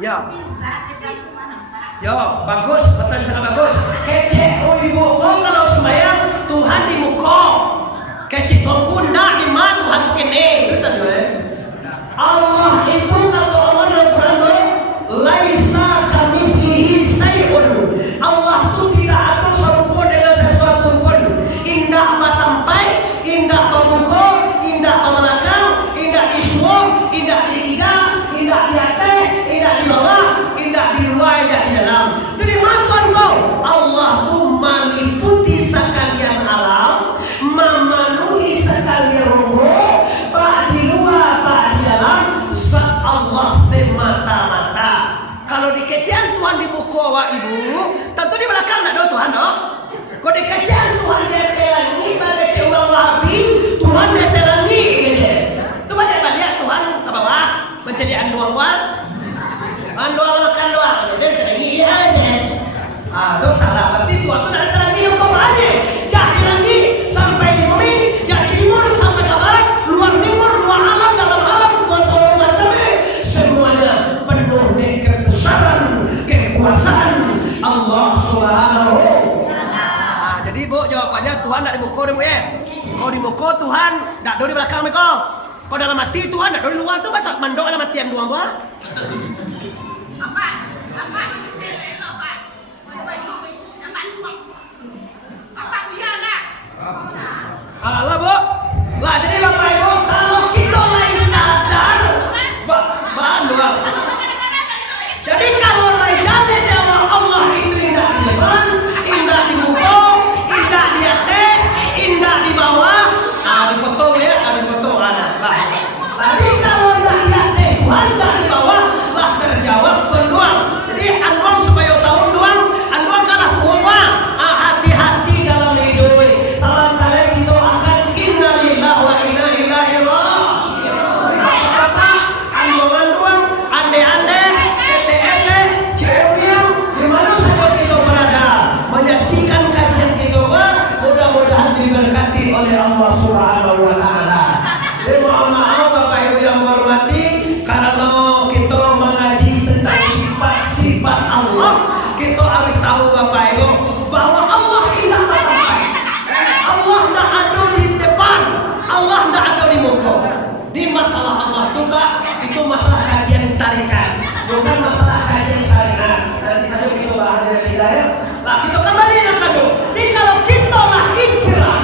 Ya. Yo, bagus, pertanyaan sangat bagus. Kecek ibu kau kalau sembahyang Tuhan di muka. Kecek kau pun nak di mana Tuhan tu kene. Itu saja. Allah itu kata Allah dalam Quran itu, laisa kamislihi syai'un. Allah tu tidak ada serupa dengan sesuatu pun. Indah batampai, indah pemukul, indah pemelakang, indah ismu, indah di tiga, indah di atas, indah di bawah, indah di luar, indah di dalam. Jadi makan kau. Allah tuh meliputi sekalian alam, memenuhi sekalian ruh, pak di luar, pak di dalam. Zat Allah semata-mata. Kalau dikecian Tuhan di muka awak ibu, tentu di belakang tak ada Tuhan, no? Kalau dikecian Tuhan dia telangi, pada orang Wahabi, Tuhan dia telangi, gitu. Itu balik Tuhan ke bawah, mencediakan doang wan, doang makan doang, jadi telangi dia aja. Itu salah, berarti Tuhan itu dari telangi kau balik, jadi telangi sampai di bumi, jadi timur sampai ke barat, luar timur, luar alam, dalam alam, buat orang macamnya, semuanya penuh dengan kebesaran, kekuasaan Allah Subhanahu. Jadi bu jawabannya Tuhan tidak di muka deh bu ya. Kau di muka Tuhan tidak ada di belakang kau. Kau dalam hati Tuhan tidak ada di luar tu baca mandok dalam hati yang doang tu. Alah bu. Lah jadi bapak ibu kalau kita mulai sadar doang. Jadi kalau mulai jalan dewa Allah itu indah di depan, indah di muka, indah di atas, indah di bawah. Di foto ya, di foto ada. Tadi kalau indah di atas, Tuhan indah di bawah, lah terjawab Tuhan doang. Jadi andoang supaya tahun doang, andoang kalah Tuhan doang. Hati-hati dalam hidup. Salam kalian itu akan inna lillahi wa inna ilaihi raji'un. Apa? Andoang doang, ande-ande. Menyaksikan kajian kita, mudah-mudahan diberkati oleh Allah Subhanahu wa taala. Mohon maaf Bapak Ibu yang hormati, karena kita mengaji tentang sifat-sifat Allah, kita harus tahu Bapak Ibu bahwa Allah tidak ada. Allah tidak ada di depan, Allah tidak ada di muka. Di masalah Allah itu Pak, itu masalah kajian tarikan, bukan masalah kajian syariat. Nanti saja kita bahas dari hidayah. Nah, kita kembali nak kado. Ini kalau kita lah hijrah,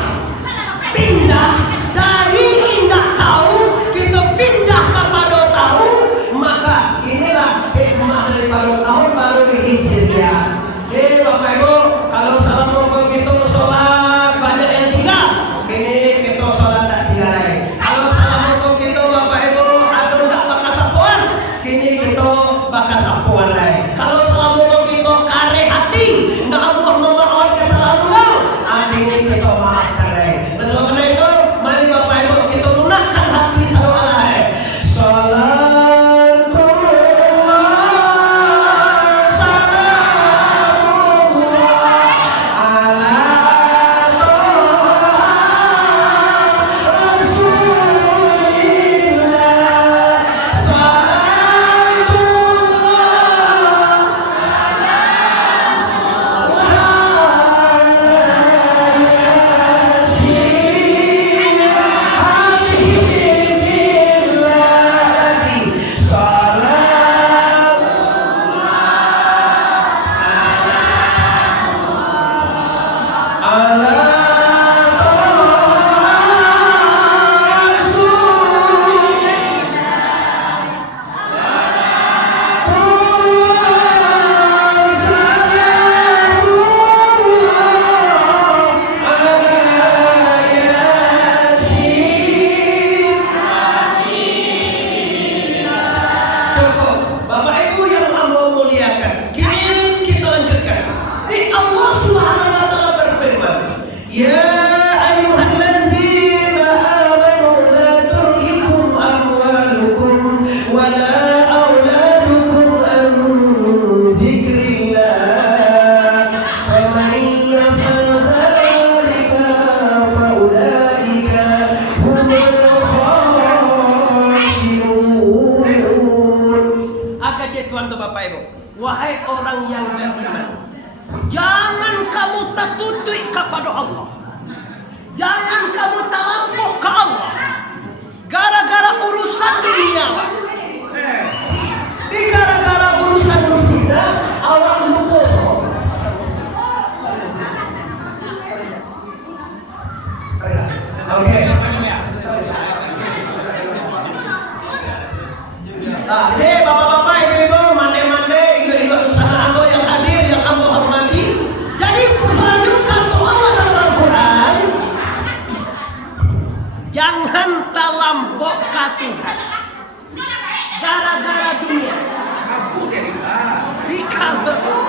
pindah dari indah tahu, kita pindah kepada tahu, maka inilah hikmah daripada tahun baru hijriah. Bapak Ibu, kalau salam monggo kita sholat banyak yang tinggal, ini kita sholat tak tinggal lagi. Kalau salam monggo kita Bapak Ibu atau tak bakal sapuan, kini kita bakal sapuan lagi. Kalau salam monggo kita kare hati, tak Allah memaafkan kesalahan, artinya kita maafkan lagi. Oleh sebab itu, mari Bapak Ibu kita lunakkan hati satu alai. Wahai orang yang beriman, jangan kamu tertutup kepada Allah. Jangan kamu terlampau ke Allah gara-gara urusan dunia. Di gara-gara urusan dunia Allah lupa. Oke. Nah, jadi bapak-bapak, ibu-ibu, mande-mande, ibu-ibu usana anggo yang hadir, yang anggo hormati. Jadi selanjutnya Allah dalam Al-Quran, jangan talampok ke Tuhan gara-gara dunia. Dikal betul.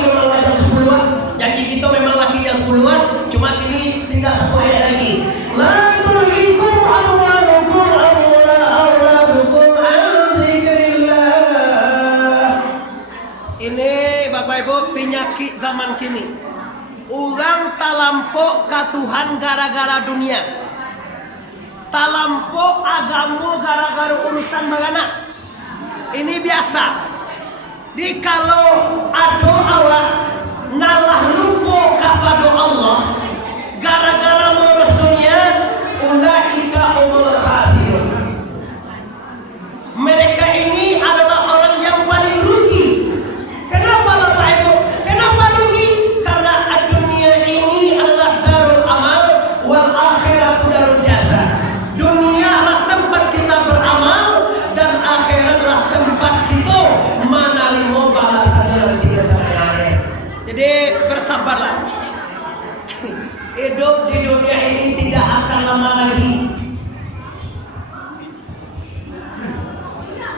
Memang jam 10-an. Janji kita memang lagi jam 10-an. Cuma kini tinggal satu ayat lagi. La tulhikum amwalukum wala auladukum an dzikrillah. Ini Bapak Ibu penyakit zaman kini. Orang talampok ke Tuhan gara-gara dunia. Talampok agama gara-gara urusan bagana. Ini biasa. Di kalau ado awak ngalah lupa kepada Allah gara-gara mengurus dunia, ulaika umul khasirun. Mereka ini adalah orang yang paling rugi. Kenapa Bapak Ibu? Kenapa rugi? Karena dunia ini adalah darul amal, wal akhiratu darul jasa. Dunia adalah tempat kita beramal dan akhiratlah tempat kita menerima balasan yang tidak sampai akhir. Jadi bersabarlah. Hidup di dunia ini tidak akan lama lagi.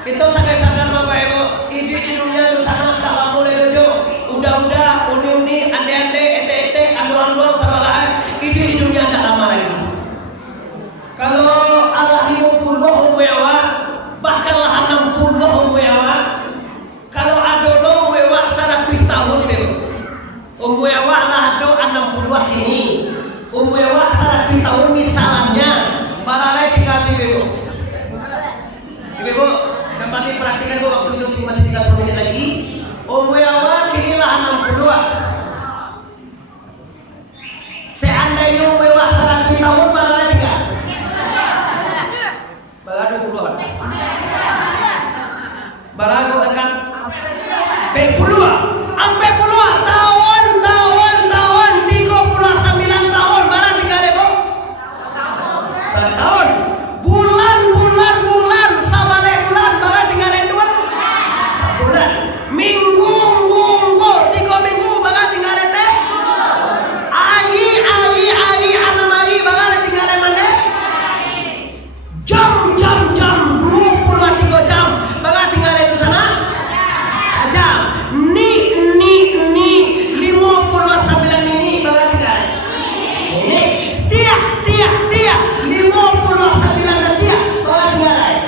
Kita sadar Bapak Ibu, hidup di dunia itu sangat tak lama lejo. Udah uni ande ete ando sabalah. Hidup di dunia tak lama lagi. Kalau Allah 50 wewa, bahkan lah 60 wewa. Kalau adono wewa 100 tahun itu. Wewa lah ado 60 kini. Wewa 100 tahun misalnya. Baralai tinggal di ibu. Ibu, kembali perhatikan bu, waktu itu masih 30 menit lagi. Wewa kini lah 62. Seandainya wewa 100 tahun baralai tinggal. Barado puluhan. Barado akan puluhan. Sampai puluhan tahun 39 tahun barang tinggal ibu. Setahun. Bulan sabale bulan barang tinggal 2 sebulan. Minggu 3 minggu barang tinggal teh. Ari 6 hari barang tinggal mande. Jam 23 jam baga tinggal di sana saja. Ni 59 menit baga tinggal. Ini tiap 59 detik baga tinggal.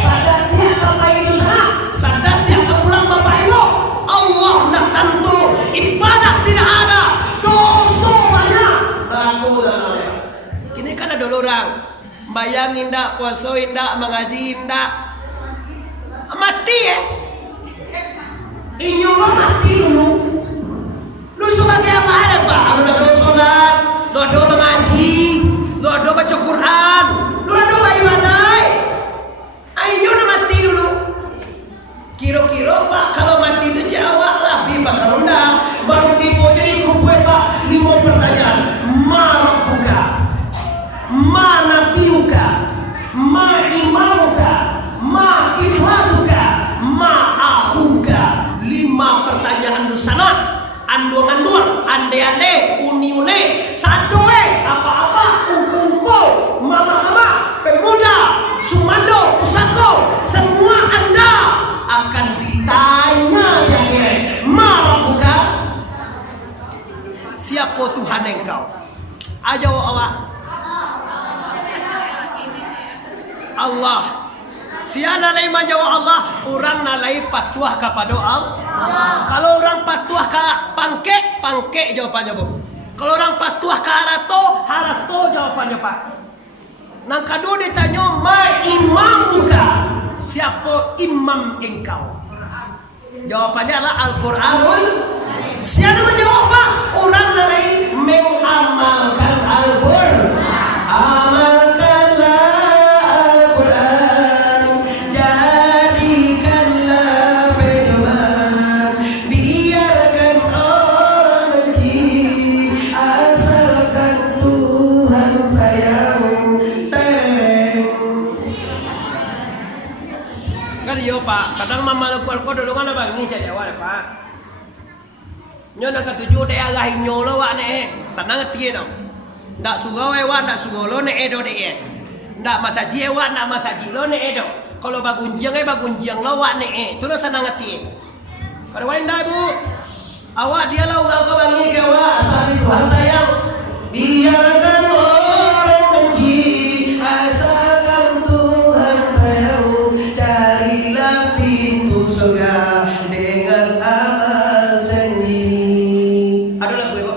Sadar tiap sampai di sana, sadar tiap ke pulang Bapak Ibu. Allah nak tentu ibadah tidak ada, dosa banyak. Aku dalam kini kan ada orang bayang indah, puasa indah, mengaji indah, mati ya. Inyo mati dulu. Lu sebagai Allah ada pak. Lu ada sholat, lu ada mengaji, lu ada baca Quran, lu ada beribadah. Inyo mati dulu. Kira-kira pak kalau mati itu jawab lah, bimbang kalau enggak baru tiba jadi kumpul pak 5 pertanyaan. Marabuka, ma nabiyuka, ma imamuka, ma kiblatuka, ma ahuka. 5 pertanyaan di sana. Anduang, ande, uni, sadoe, apa-apa, ungku, mama, pemuda, sumando, pusako, semua Anda akan ditanya yang kira. Marabuka, siapa Tuhan engkau? Ayo awak. Allah. Siapa nalai menjawab Allah? Orang nalai patuah kepada Allah. Kalau orang patuah ke pangke jawabannya bu. Kalau orang patuah ke harato jawabannya pak. Nang kedua ditanya ma imamuka, siapa imam engkau? Jawabannya adalah Al-Quranul. Siapa menjawab pak? Orang nalai mengamalkan Al-Quran. Amalkanlah Al-Quran, jadikanlah pedoman, biarkan orang benci, asalkan Tuhan sayang. Kan yo Pak, kadang mama lu ko dulu kan abang ni jadi awal Pak. Nyo nak ketujuh dia agak nyolo wa ne, sanang tie dong. Ndak suga wa ndak sugolo ne edo de. Ndak masaji wa ndak masaji lo ne edo. Kalau bagunjang lo wa ne, tu lo sanang tie. Kalau wa ndak Bu, awak dia lah ugal ko bangi ke wa asal Tuhan sayang. Biarkan orang benci, asalkan Tuhan sayang. Carilah pintu surga dengan amal seni. Ada lagu Ibu?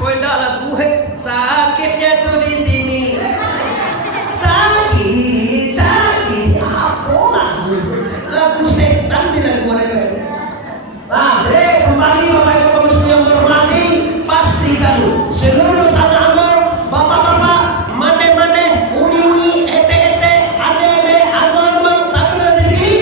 Kau enggak lagu sakitnya tuh di sini. Sakit apa lagu? Lagu setan di lagu ada. Nah, jadi kembali Bapak Ibu kaum muslimin yang berhormati, pastikan seluruh dosa anda, bapak-bapak, mande-mande, uni-uni, ete-ete, ade-ade, abang-abang, satu dan negeri,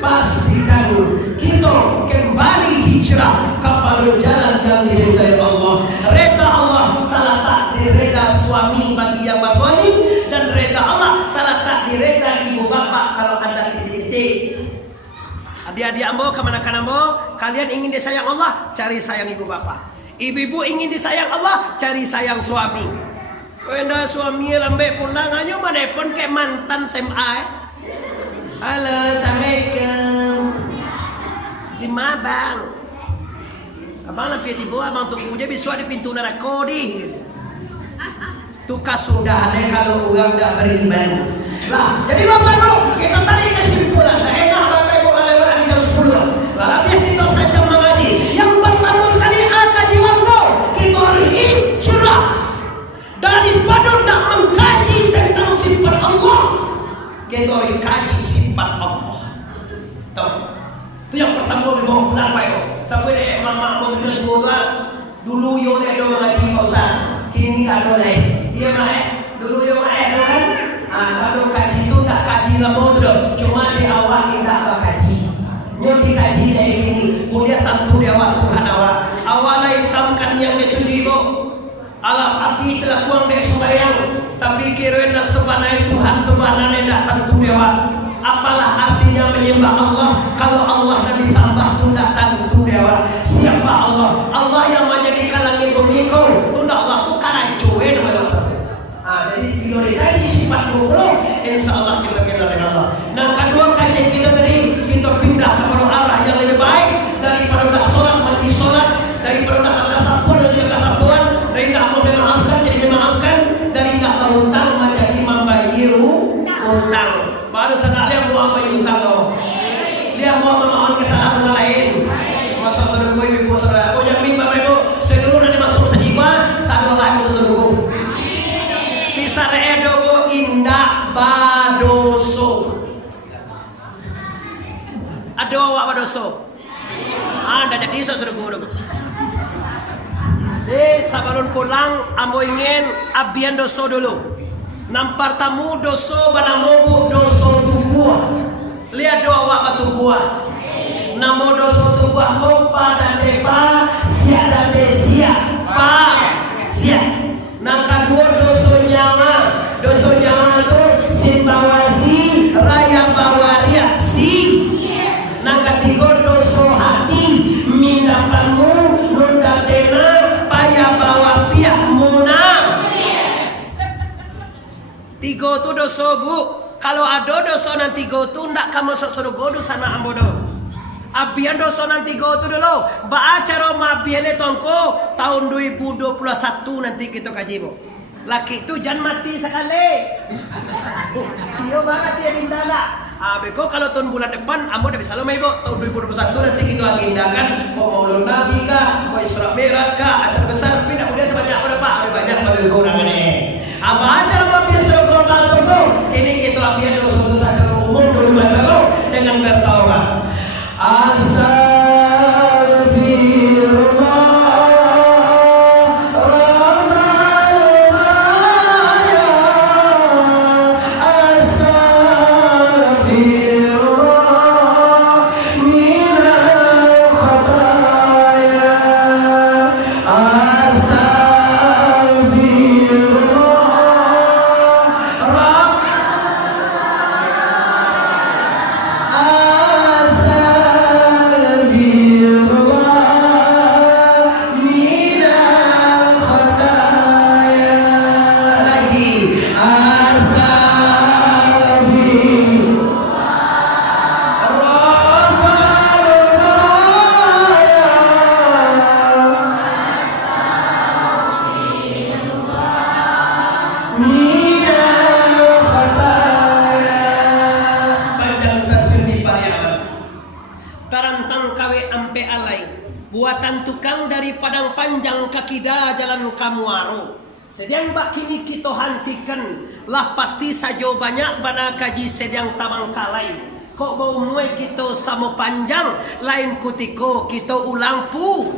pastikan kita kembali hijrah kepada jalan yang diridai Allah. Reda Allah terletak di reda suami bagi yang bersuami, dan reda Allah terletak di reda ibu bapak kalau anda kecil-kecil. Adik-adik ambo, kemana-mana ambo, kalian ingin disayang Allah, cari sayang ibu bapak. Ibu-ibu ingin disayang Allah, cari sayang suami. Kena suami lambe pulang aja mana pun kayak mantan SMA. Halo, assalamualaikum. Di mana bang? Abang lampi di bawah, abang tunggu aja bisa di pintu neraka di. Tukas sudah deh kalau orang tidak beriman. Lah, jadi bapak ibu kita tarik kesimpulan. Nah, enak bapak ibu kalau lewat di jam 10. Lalu kita saja mengaji. Yang pertama sekali kaji waktu kita hijrah daripada nak mengkaji tentang sifat Allah. Kita kaji sifat Allah. Tahu? Itu yang pertama di bawah pulang pak ibu. Sampai deh mama mau kerja tuan. Dulu yo deh do mengaji Pak Ustaz. Kini tak boleh. Dia mah dulu yo kan. Kalau kaji itu tak kaji lama tu dong. Cuma di awal kita kaji. Nyo dikaji kayak gini. Mulia tentu dia waktu Tuhan awak. Awalnya hitamkan yang disujui bu. Alam api telah buang dari sembahyang. Tapi kirain sebanai Tuhan tu mana tidak tentu dia wak. Apalah artinya menyembah Allah kalau Allah dan disembah tu tidak tentu dia wak. Siapa Allah? Allah yang menjadikan langit bumi kau. Tu Allah tu karajoe nama maksudnya. Jadi bila dikaji sifat Allah, insya Allah kita kenal dengan Allah. Nah kedua kajian kita tadi kita pindah kepada arah yang lebih baik daripada nak solat majlis solat, daripada nak kasapuan jadi kasapuan, dari nak mau memaafkan jadi memaafkan, dari nak berhutang menjadi membayar hutang. Baru sana dia mau membayar hutang loh. Dia mau memaafkan kesalahan orang lain. Masa saudara kau ibu saudara, kau jamin bapak ibu seluruh nanti masuk sejiwa, satu lagi saudaraku. Saredo bo indah badoso. Ada awak badoso. Anda jadi saudara guru. Sebelum pulang, ambo ingin abian doso dulu. Nampar tamu doso banamobu doso tubuh. Lihat doa awak batu buah. Namo doso tubuh mopa dan deva siap dan siapa siap. Nangka dua doso nyawa tu simbawasi raya bawaria si. Nangka tiga doso hati mindapanmu nunda tena paya bawa pihak muna. Tiga tu doso bu. Kalau ada doso nanti go tu ndak kamu masuk surga dosa na ambodo. Abian dosa nanti go tu dulu. Baacara mabiane tongko tahun 2021 nanti kita kaji bu. Laki itu jangan mati sekali. Dia banget dia dindala. Beko kalau tahun bulan depan ambo dah bisa lama ibu. Tahun 2021 nanti kita agendakan mau maulud nabi kah, mau Isra Mi'raj kah, acara besar pindah udah sebanyak apa Pak? Ada banyak pada orang ini. Apa acara mampir surga global tongko? Kini kita abian dosa-dosa secara umum dulu baru dengan bertaubat. buatan tukang dari Padang Panjang kakida jalan Kamuaro. Sedang bak kini kita hantikan lah pasti sajo banyak bana kaji sedang tamang kalai. Kok bau muai kita sama panjang lain kutiko kita ulang pu.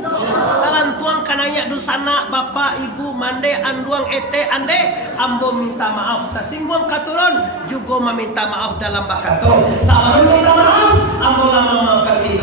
Talan tuang kanaya dusana bapak ibu mande anduang ete ande ambo minta maaf. Tasingguang katuron juga meminta maaf dalam bakato. Sama minta maaf ambo lama maafkan kita.